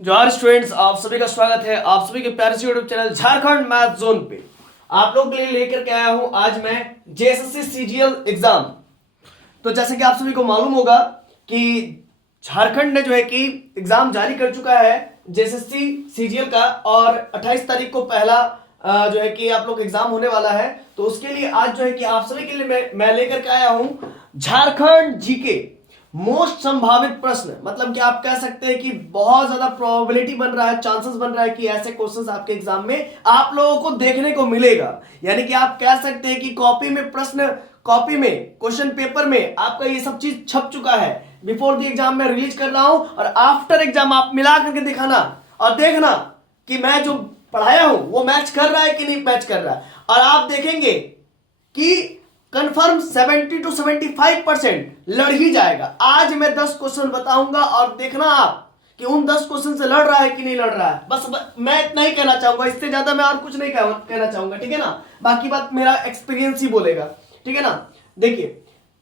जोहार स्टूडेंट्स, आप सभी का स्वागत है आप सभी के प्यारे से YouTube channel Jharkhand math zone पे। आप लोग के लिए लेकर के आया हूं आज मैं जेएसएससी सीजीएल एग्जाम। तो जैसे कि आप सभी को मालूम होगा कि झारखंड ने जो है कि एग्जाम जारी कर चुका है जेएसएससी सीजीएल का, और 28 तारीख को पहला जो है कि आप लोग एग्जाम होने वाला है। तो उसके लिए आज जो है कि आप सभी के लिए मैं लेकर के आया हूं झारखंड जीके मोस्ट संभावित प्रश्न। मतलब कि आप कह सकते हैं कि बहुत ज्यादा प्रोबेबिलिटी बन रहा है, चांसेस बन रहा है कि ऐसे क्वेश्चंस आपके एग्जाम में आप लोगों को देखने को मिलेगा। यानी कि आप कह सकते हैं कि कॉपी में प्रश्न, कॉपी में क्वेश्चन पेपर में आपका ये सब चीज छप चुका है। बिफोर द एग्जाम में रिलीज कर रहा हूं और आफ्टर एग्जाम आप मिला करके दिखाना और देखना कि मैं जो पढ़ाया हूं वो मैच कर रहा है कि नहीं मैच कर रहा है। और आप देखेंगे कि कंफर्म 70 to 75% लड़ ही जाएगा। आज मैं 10 क्वेश्चन बताऊंगा और देखना आप कि उन 10 क्वेश्चन से लड़ रहा है कि नहीं लड़ रहा है। बस मैं इतना ही कहना चाहूंगा, इससे ज्यादा मैं और कुछ नहीं कहना चाहूंगा, ठीक है ना। बाकी बात मेरा एक्सपीरियंस ही बोलेगा, ठीक है ना। देखिए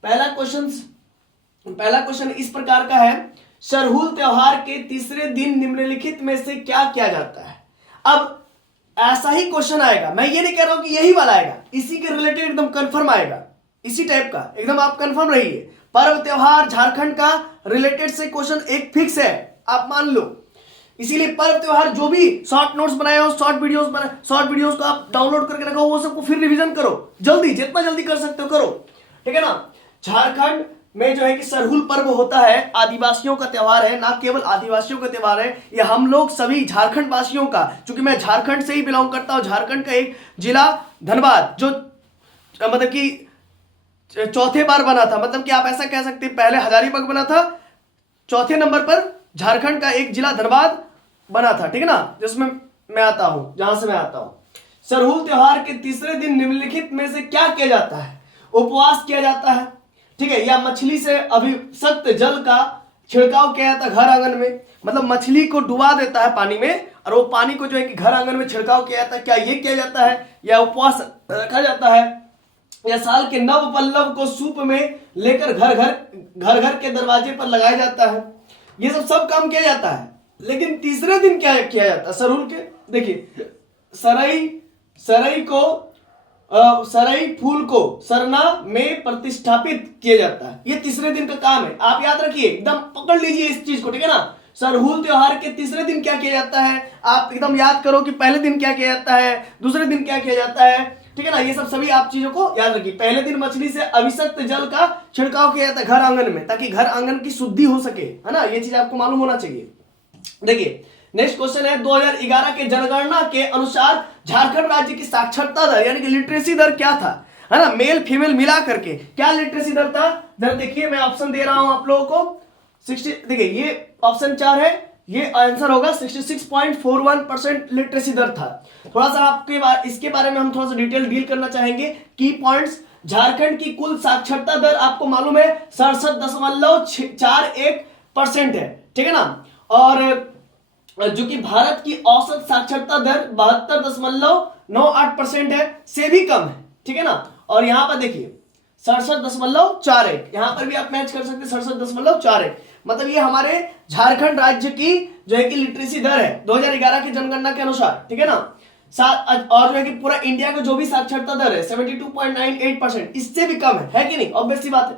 पहला क्वेश्चन इस प्रकार का है, सरहुल त्योहार के तीसरे दिन निम्नलिखित में से क्या किया जाता है। अब ऐसा ही क्वेश्चन आएगा, मैं ये नहीं कह रहा हूं कि यही वाला आएगा, इसी के रिलेटेड एकदम कंफर्म आएगा, इसी टाइप का एकदम आप कंफर्म रहिए। पर्व त्योहार झारखंड का रिलेटेड से क्वेश्चन एक फिक्स है, आप मान लो। इसीलिए पर्व त्योहार जो भी शॉर्ट नोट्स बनाए हो, शॉर्ट वीडियोस को आप डाउनलोड करके रखो, वो सबको फिर रिवीजन करो, जल्दी जितना जल्दी कर सकते हो करो, ठीक है ना। झारखंड में जो है कि सरहुल पर्व होता है, आदिवासियों का त्योहार है, ना केवल आदिवासियों का त्योहार है, ये हम लोग सभी झारखंड वासियों का, क्योंकि मैं झारखंड से ही बिलोंग करता हूं। झारखंड का एक जिला धनबाद जो मतलब कि चौथे बार बना था, मतलब कि आप ऐसा कह सकते हैं पहले हजारीबाग बना था, चौथे नंबर पर झारखंड का एक जिला धनबाद बना था, ठीक है ना, जिसमें मैं आता हूं, जहां से मैं आता हूं। सरहुल त्योहार के तीसरे दिन निम्नलिखित में से क्या किया जाता है। उपवास किया जाता है, ठीक है, या मछली से अभिषक्त जल का छिड़काव किया जाता है घर आंगन में। मतलब मछली को डुबा देता है पानी में और वो पानी को जो है कि घर आंगन में छिड़काव किया जाता है, क्या ये किया जाता है, या उपवास रखा जाता है, या साल के नव पल्लव को सूप में लेकर घर घर के दरवाजे पर लगाया जाता है। ये सब काम किया जाता है। लेकिन तीसरे दिन क्या किया जाता है सरहुल के, देखिए सरई फूल को सरना में प्रतिष्ठापित किया जाता है। ये तीसरे दिन का काम है, आप याद रखिए, एकदम पकड़ लीजिए इस चीज को, ठीक है ना। सरहुल त्योहार के तीसरे दिन क्या किया जाता है, आप एकदम याद करो कि पहले दिन क्या किया जाता है, दूसरे दिन क्या किया जाता है, ठीक है ना। ये सब सभी आप चीजों को याद रखिए। पहले दिन मछली से अभिषक्त जल का छिड़काव किया जाता है घर आंगन में, ताकि घर आंगन की शुद्धि हो सके, है ना। ये चीज आपको मालूम होना चाहिए। देखिए नेक्स्ट क्वेश्चन है, 2011 के जनगणना के अनुसार झारखंड राज्य की साक्षरता दर यानी कि लिटरेसी दर क्या था, है ना, मेल फीमेल मिला करके क्या लिटरेसी दर था। जरा देखिए मैं ऑप्शन दे रहा हूं आप लोगों को। 60, देखिए ये ऑप्शन 4 है, ये आंसर होगा 66.41% लिटरेसी दर था। थोड़ा सा इसके बारे में हम थोड़ा सा डिटेल डील करना चाहेंगे। की पॉइंट्स, झारखंड की कुल साक्षरता दर आपको मालूम है 67.41% है, ठीक है ना। और जो कि भारत की औसत साक्षरता दर 72.98% है, से भी कम है, ठीक है ना। और यहां पर देखिए 67.41, यहां पर भी आप मैच कर सकते हैं 67.41। मतलब ये हमारे झारखंड राज्य की जो है कि लिटरेसी दर है 2011 की जनगणना के अनुसार, ठीक है ना। और जो है कि पूरा इंडिया का जो भी साक्षरता दर है 72.98%, इससे भी कम है कि नहीं, ऑब्वियस सी बात है।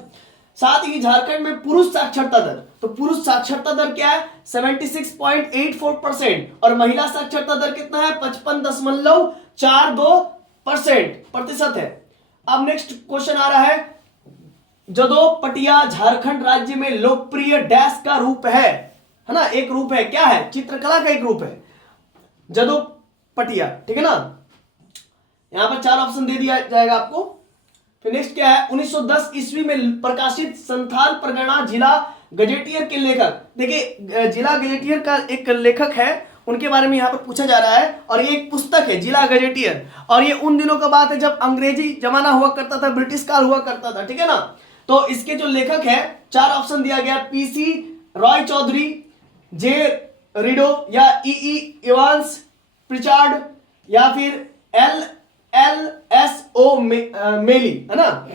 साथ ही झारखंड में पुरुष साक्षरता दर, तो पुरुष साक्षरता दर क्या है 76.84%, और महिला साक्षरता दर कितना है 55.42% है। अब नेक्स्ट क्वेश्चन आ रहा है, जदोपटिया झारखंड राज्य में लोकप्रिय डैश का रूप है ना, एक रूप है, क्या है, चित्रकला का एक रूप है जदोपटिया, ठीक है ना। यहां पर 4 ऑप्शन दे दिया जाएगा आपको। फिर नेक्स्ट क्या है, 1910 ईस्वी में प्रकाशित संथाल परगना जिला गजेटियर के लेखक। देखिए जिला गजेटियर का एक लेखक है, उनके बारे में यहाँ पर पूछा जा रहा है, और ये एक पुस्तक है जिला गजेटियर, और ये उन दिनों का बात है जब अंग्रेजी जमाना हुआ करता था, ब्रिटिश काल हुआ करता था, ठीक है ना। तो इसके जो लेखक है 4 ऑप्शन दिया गया, पीसी रॉय चौधरी, जे रिडो, या ई इवांस प्रिचार्ड, या फिर LSO मेली, है ना।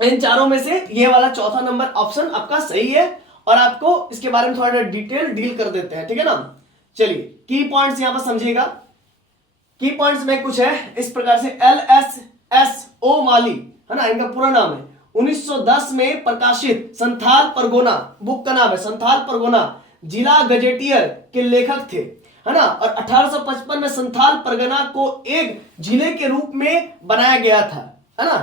इन चारों में से ये वाला चौथा नंबर ऑप्शन आपका सही है। और आपको इसके बारे में थोड़ा डिटेल डील कर देते हैं, ठीक है ना। चलिए की पॉइंट्स यहां पर समझिएगा। की पॉइंट्स में कुछ है इस प्रकार से, LSS ओमाली है ना, इनका पूरा नाम है। 1910 में प्रकाशित संथाल परगोना बुक का नाम है, संथाल परगोना, जिला गजेटियर के लेखक थे, है ना। और 1855 में संथाल परगना को एक जिले के रूप में बनाया गया था, है ना,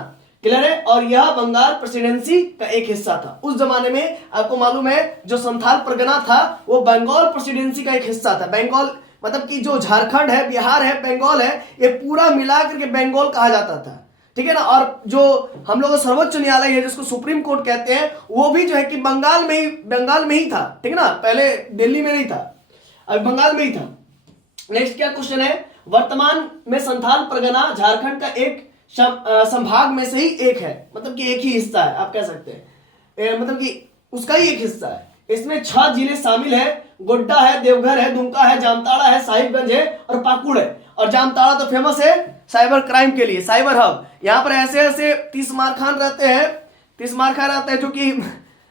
क्लियर है। और यह बंगाल प्रेसिडेंसी का एक हिस्सा था। उस जमाने में आपको मालूम है जो संथाल परगना था वो बंगाल प्रेसिडेंसी का एक हिस्सा था। बंगाल मतलब कि जो झारखंड है, बिहार है, बंगाल है, ये पूरा मिला करके बंगाल कहा जाता था, ठीक है ना। और जो हम लोग का सर्वोच्च न्यायालय है जिसको सुप्रीम कोर्ट कहते हैं, वो भी जो है कि बंगाल में ही था, ठीक है ना। पहले दिल्ली में नहीं था, अब बंगाल में ही था। नेक्स्ट क्या क्वेश्चन है, वर्तमान में संथाल परगना झारखंड का एक संभाग में से ही एक है, मतलब कि एक ही हिस्सा है, आप कह सकते हैं, मतलब कि उसका ही एक हिस्सा है। इसमें 6 जिले शामिल है, गोड्डा है, देवघर है, दुमका है, जामताड़ा है, साहिबगंज है और पाकुड़ है। और जामताड़ा तो फेमस है साइबर क्राइम के लिए, साइबर हब। यहाँ पर ऐसे ऐसे 30 मार खान रहते हैं जो कि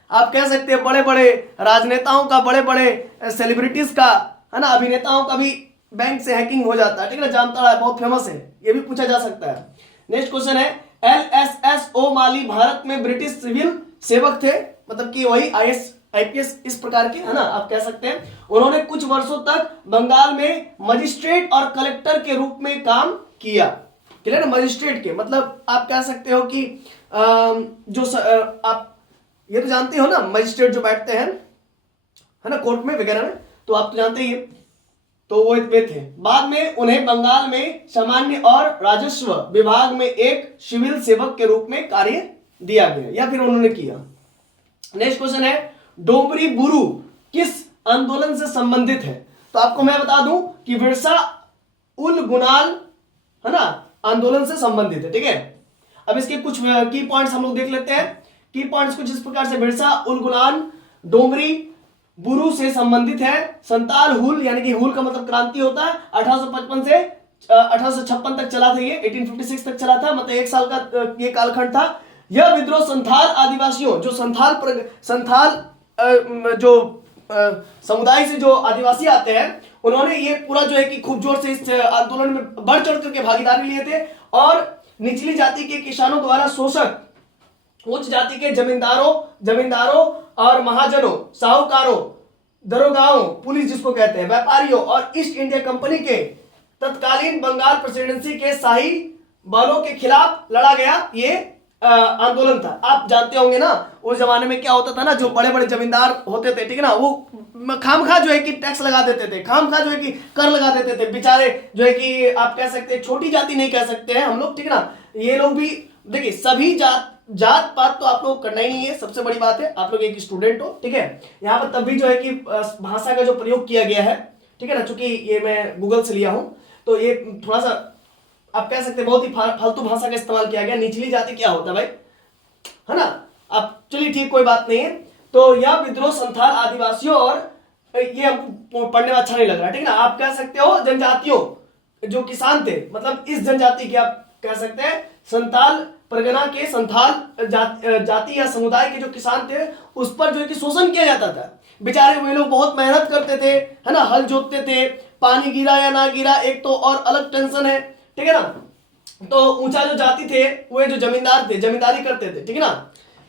आप कह सकते हैं बड़े बड़े राजनेताओं का, बड़े बड़े सेलिब्रिटीज का, है ना, अभिनेताओं का भी बैंक से हैकिंग हो जाता है, ठीक है ना। जामताड़ा बहुत फेमस है, ये भी पूछा जा सकता है। नेक्स्ट क्वेश्चन है, LSS ओमाली भारत में ब्रिटिश सिविल सेवक थे, मतलब कि वही IAS IPS इस प्रकार के, है ना, आप कह सकते हैं। उन्होंने कुछ वर्षों तक बंगाल में मजिस्ट्रेट और कलेक्टर के रूप में काम किया, क्लियर है। मजिस्ट्रेट के मतलब आप कह सकते हो कि आप ये तो जानते हो ना, मजिस्ट्रेट जो बैठते हैं, है ना, कोर्ट में वगैरह में, तो आप तो जानते ही, तो वो वे थे। बाद में उन्हें बंगाल में सामान्य और राजस्व विभाग में एक सिविल सेवक के रूप में कार्य दिया गया, या फिर उन्होंने किया। नेक्स्ट क्वेश्चन है, डोमरी बुरु किस आंदोलन से संबंधित है? तो आपको मैं बता दूं कि बिरसा उल गुनाल, है ना, आंदोलन से संबंधित है, ठीक है। अब इसके कुछ की पॉइंट्स हम लोग देख लेते हैं। की पॉइंट्स कुछ इस प्रकार से, बिरसा उल गुनाल डोमरी बुरु से संबंधित है। संताल हुल, यानी कि हुल का मतलब क्रांति होता है, 1855 से 1856 तक चला था, ये 1856 तक चला था, मतलब एक साल का ये कालखंड था। यह विद्रोह संथाल आदिवासियों, जो संथाल जो समुदाय से जो आदिवासी आते हैं, उन्होंने ये पूरा जो है कि खूब जोर से इस आंदोलन में बढ़ चढ़ करके भागीदारी लिए थे। और निचली जाति के किसानों द्वारा शोषक उच्च जाति के जमींदारों और महाजनों, साहूकारों, दरोगाओं, पुलिस जिसको कहते हैं, व्यापारियों और ईस्ट इंडिया कंपनी के तत्कालीन बंगाल प्रेसिडेंसी के शाही बलों के खिलाफ लड़ा गया ये आंदोलन था। आप जानते होंगे ना उस जमाने में क्या होता था ना, जो बड़े बड़े जमींदार होते थे, ठीक है ना, वो खामखा जो है कि टैक्स लगा देते थे, खामखा जो है कि कर लगा देते थे। बेचारे जो है कि आप कह सकते हैं छोटी जाति नहीं कह सकते हैं हम लोग, ठीक है ना। ये लोग भी देखिए, सभी जात पात तो आप लोग करना ही नहीं है, सबसे बड़ी बात है। आप लोग एक स्टूडेंट हो, ठीक है। यहाँ पर तब भी जो है कि भाषा का जो प्रयोग किया गया है, ठीक है ना, चूंकि ये मैं गूगल से लिया हूं, तो ये थोड़ा सा आप कह सकते हैं बहुत ही फालतू भाषा का इस्तेमाल किया गया। निचली जाति क्या होता है भाई, है ना। आप चलिए ठीक, कोई बात नहीं है। तो यह विद्रोह संथाल आदिवासियों और ये हमको पढ़ने में अच्छा नहीं लग रहा, ठीक है ना। आप कह सकते हो जनजातियों, जो किसान थे, मतलब इस जनजाति के आप कह सकते हैं संथाल परगना के संथाल जाति या समुदाय के जो किसान थे, उस पर जो है कि शोषण किया जाता था। बेचारे वे लोग बहुत मेहनत करते थे, है ना, हल जोतते थे, पानी गिरा या ना गिरा एक तो और अलग टेंशन है, ठीक है ना। तो ऊंचा जो जाति थे वो जो जमींदार थे, जमींदारी करते थे, ठीक है ना।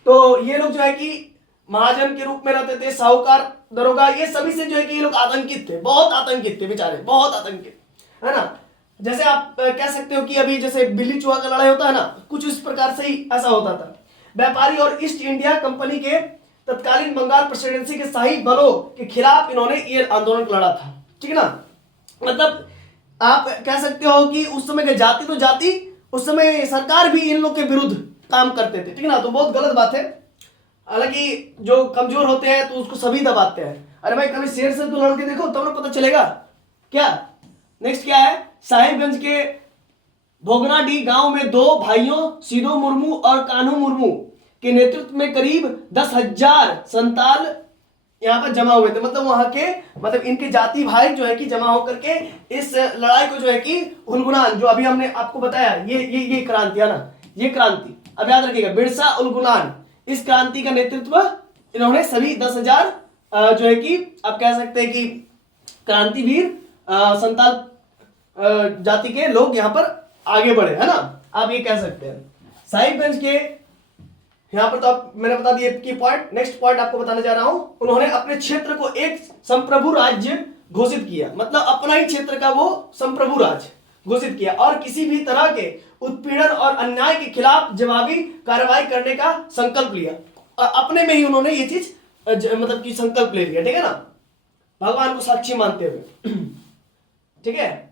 तो ये लोग जो है कि महाजन के रूप में रहते थे, साहूकार, दरोगा, ये सभी से जो है कि ये लोग आतंकित थे, बहुत आतंकित थे बेचारे, बहुत आतंकित, है ना। जैसे आप कह सकते हो कि अभी जैसे बिल्ली चूहा का लड़ाई होता है ना, कुछ इस प्रकार से ही ऐसा होता था। व्यापारी और ईस्ट इंडिया कंपनी के तत्कालीन बंगाल प्रेसिडेंसी के शाही बलों के खिलाफ इन्होंने ये आंदोलन लड़ा था, ठीक है ना। मतलब आप कह सकते हो कि उस समय के जाति तो जाति, उस समय सरकार भी इन लोग के विरुद्ध काम करते थे, ठीक है ना। तो बहुत गलत बात है। हालांकि जो कमजोर होते हैं तो उसको सभी दबाते हैं। अरे भाई कभी शेर से तो लड़ के देखो, तब ना पता चलेगा क्या। नेक्स्ट क्या है, साहिबगंज के भोगनाडीह गांव में 2 भाइयों सिदो मुर्मू और कान्हू मुर्मू के नेतृत्व में करीब 10,000 संताल यहाँ पर जमा हुए थे। मतलब वहां के, मतलब इनके जाति भाई जो है कि जमा होकर के इस लड़ाई को जो है कि उलगुलान, जो अभी हमने आपको बताया, ये क्रांति है ना, ये क्रांति अब याद रखिएगा, बिरसा उलगुलान, इस क्रांति का नेतृत्व इन्होंने सभी 10,000 जो है कि आप कह सकते हैं कि क्रांतिवीर संताल जाति के लोग यहाँ पर आगे बढ़े, है ना, आप ये कह सकते हैं। साहिबगंज के यहाँ पर तो आप मैंने बता दिया की पॉइंट। नेक्स्ट पॉइंट आपको बताने जा रहा हूं, उन्होंने अपने क्षेत्र को एक संप्रभु राज्य घोषित किया, मतलब अपना ही क्षेत्र का वो संप्रभु राज्य घोषित किया, और किसी भी तरह के उत्पीड़न और अन्याय के खिलाफ जवाबी कार्रवाई करने का संकल्प लिया। और अपने में ही उन्होंने ये चीज मतलब कि संकल्प ले लिया, ठीक है ना, भगवान को साक्षी मानते हुए। ठीक है,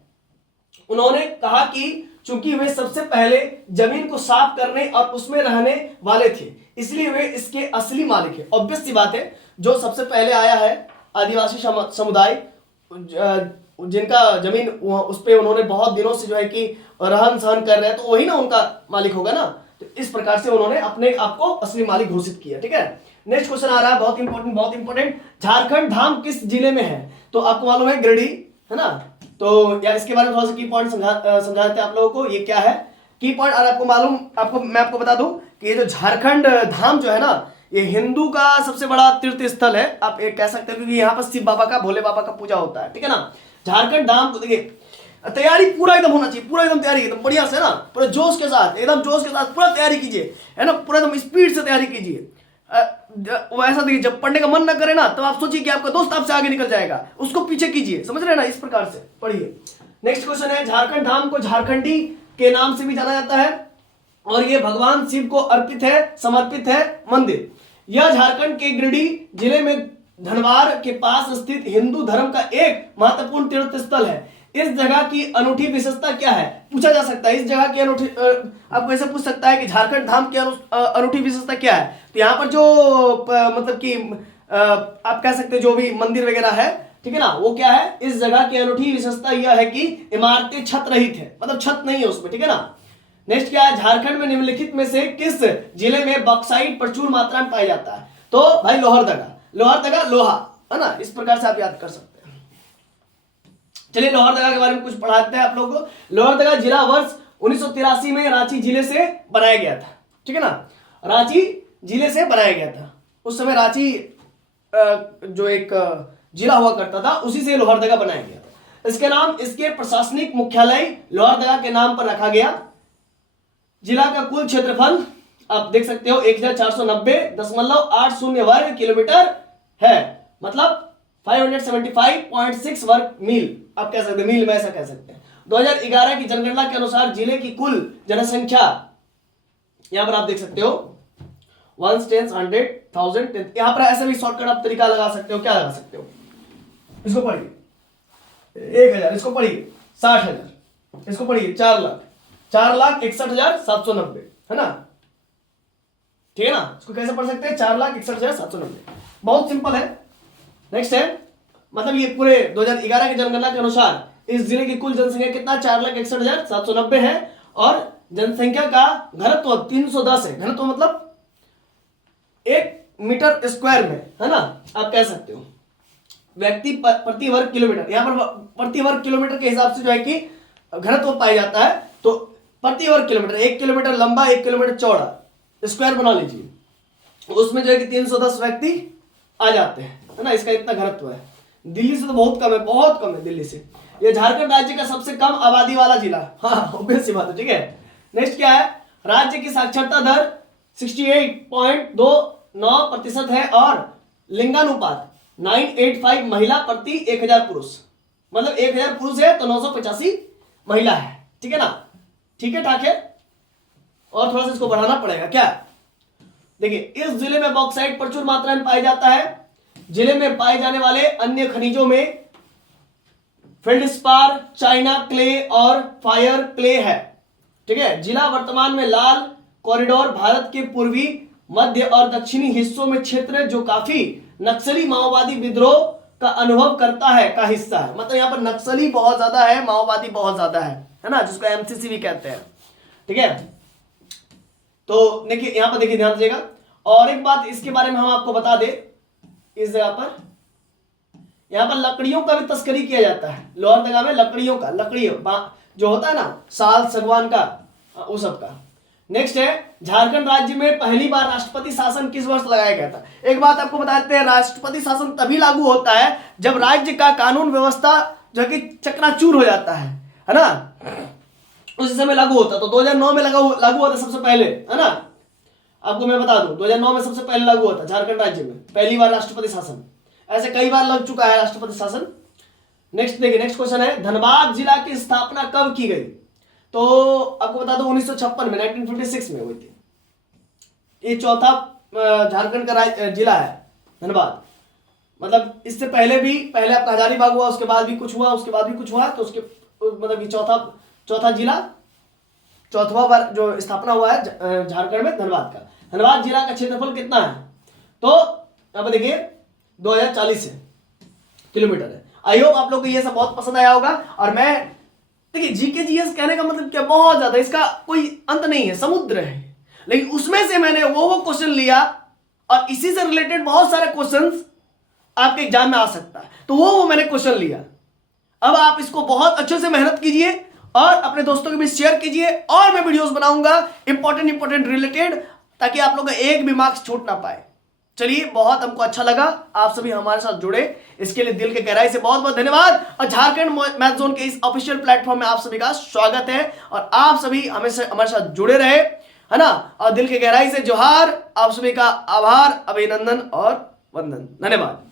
उन्होंने कहा कि चूंकि वे सबसे पहले जमीन को साफ करने और उसमें रहने वाले थे, इसलिए वे इसके असली मालिक हैं। ऑब्वियस सी बात है, जो सबसे पहले आया है आदिवासी समुदाय, जिनका जमीन उस पे उन्होंने बहुत दिनों से जो है कि रहन सहन कर रहे हैं, तो वही ना उनका मालिक होगा ना। तो इस प्रकार से उन्होंने अपने आप को असली मालिक घोषित किया। ठीक है, नेक्स्ट क्वेश्चन आ रहा है, बहुत इंपॉर्टेंट। झारखंड धाम किस जिले में है? तो आपको मालूम है गिरिडीह, है ना। तो यार इसके बारे में थोड़ा सा की पॉइंट समझा देते हैं आप लोगों को, ये क्या है की पॉइंट। और आपको मालूम, मैं आपको बता दूं कि ये जो झारखंड धाम जो है ना, ये हिंदू का सबसे बड़ा तीर्थ स्थल है, आप ये कह सकते हैं, क्योंकि यहाँ पर शिव बाबा का, भोले बाबा का पूजा होता है। ठीक है ना, झारखंड धाम को देखिए, तैयारी पूरा एकदम होना चाहिए, पूरा एकदम तैयारी एकदम बढ़िया से ना, पूरा जोश के साथ, एकदम जोश के साथ पूरा तैयारी कीजिए, है ना, पूरा एकदम स्पीड से तैयारी कीजिए। वैसा देखिए, जब पढ़ने का मन ना करे ना, तब आप सोचिए कि आपका दोस्त आपसे आगे निकल जाएगा, उसको पीछे कीजिए, समझ रहे हैं ना, इस प्रकार से पढ़िए। नेक्स्ट क्वेश्चन है, झारखंड धाम को झारखंडी के नाम से भी जाना जाता है, और ये भगवान शिव को अर्पित है, समर्पित है मंदिर। यह झारखंड के गिरिडीह जिले में धनवार के पास स्थित हिंदू धर्म का एक महत्वपूर्ण तीर्थ स्थल है। इस जगह की अनूठी विशेषता क्या है? पूछा जा सकता है, इस जगह की अनूठी, आपको ऐसे पूछ सकता है कि झारखंड धाम की अनूठी विशेषता क्या है? तो यहाँ पर जो मतलब कि आप कह सकते हैं जो भी मंदिर वगैरह है, ठीक है ना, वो क्या है, इस जगह की अनूठी विशेषता यह है कि इमारतें छत रहित है, मतलब छत नहीं है उसमें। ठीक है ना। नेक्स्ट क्या है, झारखंड में निम्नलिखित में से किस जिले में बॉक्साइट प्रचुर मात्रा में पाया जाता है? तो भाई लोहरदगा, लोहा, है ना, इस प्रकार से आप याद कर सकते हैं। चलिए लोहरदगा के बारे में कुछ पढ़ाते हैं आप लोगों को। लोहरदगा जिला वर्ष 1983 में रांची जिले से बनाया गया था। ठीक है ना, रांची जिले से बनाया गया था। उस समय रांची जो एक जिला हुआ करता था, उसी से लोहरदगा बनाया गया था। इसके नाम, इसके प्रशासनिक मुख्यालय लोहरदगा के नाम पर रखा गया। जिला का कुल क्षेत्रफल आप देख सकते हो 1490.80 वर्ग किलोमीटर है, मतलब 575.6 वर्ग मील, आप कह सकते हैं, मील में ऐसा कह सकते हैं। 2011 की जनगणना के अनुसार जिले की कुल जनसंख्या, यहां पर आप देख सकते हो 1 10 100,000। यहां पर ऐसे भी शॉर्टकट आप तरीका लगा सकते हो, क्या लगा सकते हो, इसको पढ़िए 1,000, इसको पढ़िए 60,000, इसको पढ़िए 4,61,790, है ना। ठीक है ना, इसको कैसे पढ़ सकते हैं, 4,61,790, बहुत सिंपल है। नेक्स्ट है, मतलब ये पूरे 2011 की जनगणना के अनुसार इस जिले की कुल जनसंख्या कितना, 4,61,790 है, और जनसंख्या का घनत्व 310 है। घनत्व मतलब 1 मीटर स्क्वायर में, है ना, आप कह सकते हो, व्यक्ति प्रति वर्ग किलोमीटर। यहां पर प्रति वर्ग किलोमीटर के हिसाब से जो है कि घनत्व पाया जाता है, तो प्रति वर्ग किलोमीटर, 1 किलोमीटर लंबा, 1 किलोमीटर चौड़ा, स्क्वायर बना लीजिए, उसमें जो है कि 310 व्यक्ति आ जाते हैं, है ना, इसका इतना घनत्व है। दिल्ली से तो बहुत कम है, बहुत कम है दिल्ली से। ये झारखंड राज्य का सबसे कम आबादी वाला जिला, हाँ ऑब्वियस सी बात है। ठीक है, नेक्स्ट क्या है, राज्य की साक्षरता दर 68.29% है, और लिंगानुपात 985 महिला प्रति 1,000 पुरुष, मतलब 1,000 पुरुष है तो 985 महिला है। ठीक है ना, ठीक है, ठाक है। और थोड़ा सा इसको बढ़ाना पड़ेगा क्या, देखिए, इस जिले में बॉक्साइट प्रचुर मात्रा में पाया जाता है। जिले में पाए जाने वाले अन्य खनिजों में फेल्डस्पार, चाइना क्ले और फायर क्ले है। ठीक है, जिला वर्तमान में लाल कॉरिडोर भारत के पूर्वी, मध्य और दक्षिणी हिस्सों में क्षेत्र जो काफी नक्सली माओवादी विद्रोह का अनुभव करता है का हिस्सा है। मतलब यहाँ पर नक्सली बहुत ज्यादा है, माओवादी बहुत ज्यादा है ना, जिसको एमसीसी भी कहते हैं। ठीक है, तो देखिए यहां पर देखिए, ध्यान दीजिएगा। और एक बात इसके बारे में हम आपको बता दें, इस जगह पर यहां पर लकड़ियों का भी तस्करी किया जाता है। लोहरदगा में लकड़ियों जो होता है ना, साल, सागवान का, वो सब का। नेक्स्ट है झारखंड राज्य में पहली बार राष्ट्रपति शासन किस वर्ष लगाया गया था। एक बात आपको बताते हैं, राष्ट्रपति शासन तभी लागू होता है जब राज्य का कानून व्यवस्था जो कि चकनाचूर हो जाता है ना, उस समय लागू होता। तो 2009 में लागू हुआ था सबसे पहले, है ना। आपको मैं बता दूं 2009 में सबसे पहले लागू हुआ था झारखंड राज्य में पहली बार राष्ट्रपति शासन। ऐसे कई बार लग चुका है राष्ट्रपति शासन। नेक्स्ट देखिए, नेक्स्ट क्वेश्चन है धनबाद जिला की स्थापना कब की गई। तो आपको बता दो 1956 में, 1956 में हुई थी। ये चौथा झारखंड का जिला है धनबाद। मतलब इससे पहले आपका हजारीबाग हुआ, उसके बाद भी कुछ हुआ, उसके बाद भी कुछ हुआ, तो उसके मतलब ये चौथा जिला, चौथा बार जो स्थापना हुआ है झारखंड में धनबाद का। धनबाद जिला का क्षेत्रफल कितना है, तो अब देखिए 2040 किलोमीटर है। आई होप आप लोग को ये सब बहुत पसंद आया होगा। और मैं देखिए जीके जीएस कहने का मतलब क्या, बहुत ज्यादा, इसका कोई अंत नहीं है, समुद्र है। लेकिन उसमें से मैंने वो क्वेश्चन लिया और इसी से रिलेटेड बहुत सारे क्वेश्चंस आपके एग्जाम में आ सकता है, तो वो मैंने क्वेश्चन लिया। अब आप इसको बहुत अच्छे से मेहनत कीजिए और अपने दोस्तों के बीच शेयर कीजिए, और मैं वीडियोस बनाऊंगा इंपॉर्टेंट रिलेटेड, ताकि आप लोग का एक भी मार्क्स छूट ना पाए। चलिए, बहुत हमको अच्छा लगा आप सभी हमारे साथ जुड़े, इसके लिए दिल के गहराई से बहुत बहुत धन्यवाद। और झारखंड मैथ जोन के इस ऑफिशियल प्लेटफॉर्म में आप सभी का स्वागत है, और आप सभी हमेशा हमारे साथ जुड़े रहे, है ना। और दिल के गहराई से जोहार, आप सभी का आभार, अभिनंदन और वंदन। धन्यवाद।